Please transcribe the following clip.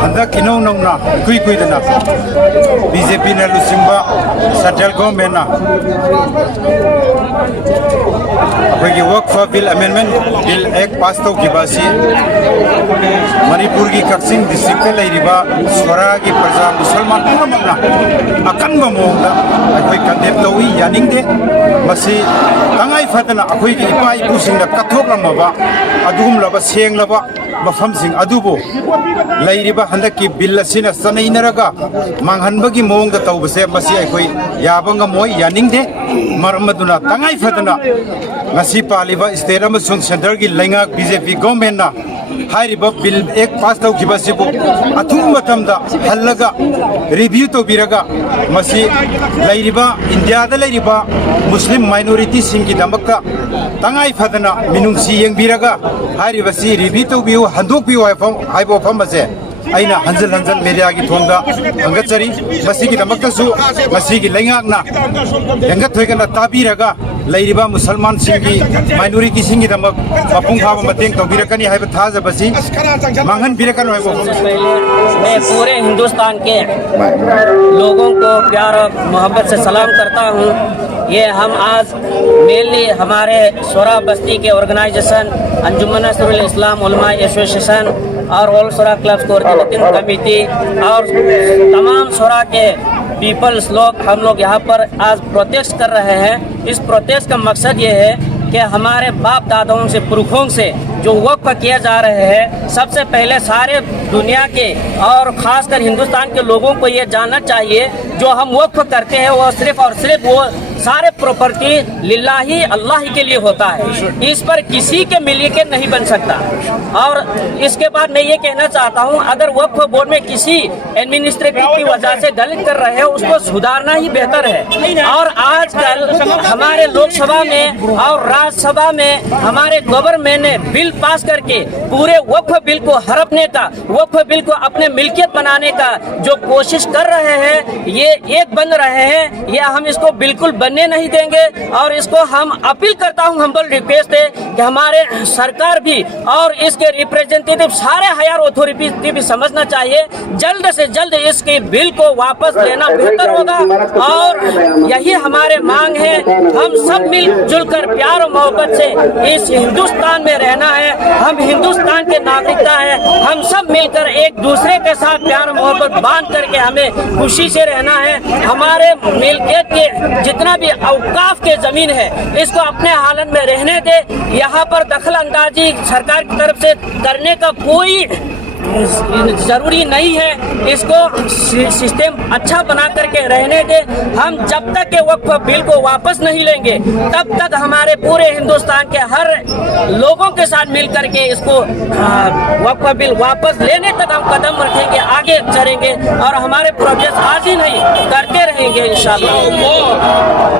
Handa kinong nong na kui dana BJP na lusimba central government na apagi work for bill amendment bill act pass to kibasi Manipur ki Kaksing district ka lairiba swara ki praja musalman na akan mo na apoi kandep lawi yaning de masi tangai fatana apoi ki ipai pusing na kathok lamaba adugum laba seng laba mafam sing adubo lairiba handaki bill asina sanai naraga manghanbagi mong da tawbase masi apoi yabanga moi yaning de marmaduna tangai fatana ngasi paliba state amasung center ki laingak BJP government na हाइरिबा bill एक पास तौ किबसिबु अथुम मतमदा हल्लगा review तो बिरगा मसी लाइरिबा India दा लाइरिबा मुस्लिम minority Singh की Dumka तंगाई Fadna मिनुंसी young बिरगा हाइरिबा सी review तो बिउ हंदोक बिउ हाइबो फमसे aina hanjal media ki thongda angachari masi ki damaktasu masi ki laingakna yangat thoigana tabiraga lairiba musalman singi minority singi damak mapung phaba mateng tawbirakani haiba thajabasi manghan birakano haibo मैं पूरे हिंदुस्तान के लोगों को प्यार और मोहब्बत से सलाम करता हूं। ये हम आज मेनली हमारे सोरा बस्ती के ऑर्गेनाइजेशन अंजुमन नसरुल इस्लाम उलमा एसोसिएशन और ऑल सोरा क्लब्स कोऑर्डिनेटिंग कमेटी और तमाम सोरा के पीपल्स लोग हम लोग यहाँ पर आज प्रोटेस्ट कर रहे हैं। इस प्रोटेस्ट का मकसद ये है कि हमारे बाप दादाओं से पुरखों से जो वक्फ किया जा रहे हैं, सबसे पहले सारे दुनिया के और ख़ासकर हिंदुस्तान के लोगों को ये जानना चाहिए जो हम वक्फ करते हैं वो सिर्फ़ और सिर्फ वो सारे प्रॉपर्टी लिल्लाही अल्लाह के लिए होता है। इस पर किसी के मिलके नहीं बन सकता। और इसके बाद मैं ये कहना चाहता हूँ, अगर वक्फ बोर्ड में किसी एडमिनिस्ट्रेटिव की वजह से गलत कर रहे हैं उसको सुधारना ही बेहतर है। और आजकल हमारे लोकसभा में और राज्यसभा में हमारे गवर्नमेंट ने बिल पास करके पूरे वक्फ बिल को हड़पने का, वक्फ बिल को अपने मिल्कियत बनाने का जो कोशिश कर रहे हैं, ये एक बन रहे हैं, ये हम इसको बिल्कुल बनने नहीं देंगे। और इसको हम अपील करता हूं, हम्बल रिक्वेस्ट है कि हमारे सरकार भी और इसके रिप्रेजेंटेटिव सारे हायर अथॉरिटी भी समझना चाहिए, जल्द से जल्द इसके बिल को वापस लेना बेहतर होगा। और यही हमारे मांग है, हम सब मिलजुल कर प्यार और मोहब्बत से इस हिंदुस्तान में रहना है। हम हिंदुस्तान के नागरिकता है, हम सब मिलकर एक दूसरे के साथ प्यार मोहब्बत बांध करके हमें खुशी से रहना है। हमारे मिलके के जितना भी औकाफ के जमीन है, इसको अपने हालत में रहने दे। यहाँ पर दखल अंदाजी सरकार की तरफ से करने का कोई जरूरी नहीं है। इसको सिस्टम अच्छा बना करके रहने दे। हम जब तक के वक्फ बिल को वापस नहीं लेंगे तब तक हमारे पूरे हिंदुस्तान के हर लोगों के साथ मिल करके इसको वक्फ बिल वापस लेने तक हम कदम रखेंगे, आगे चलेंगे और हमारे प्रोजेक्ट आज ही नहीं करते रहेंगे इंशाल्लाह।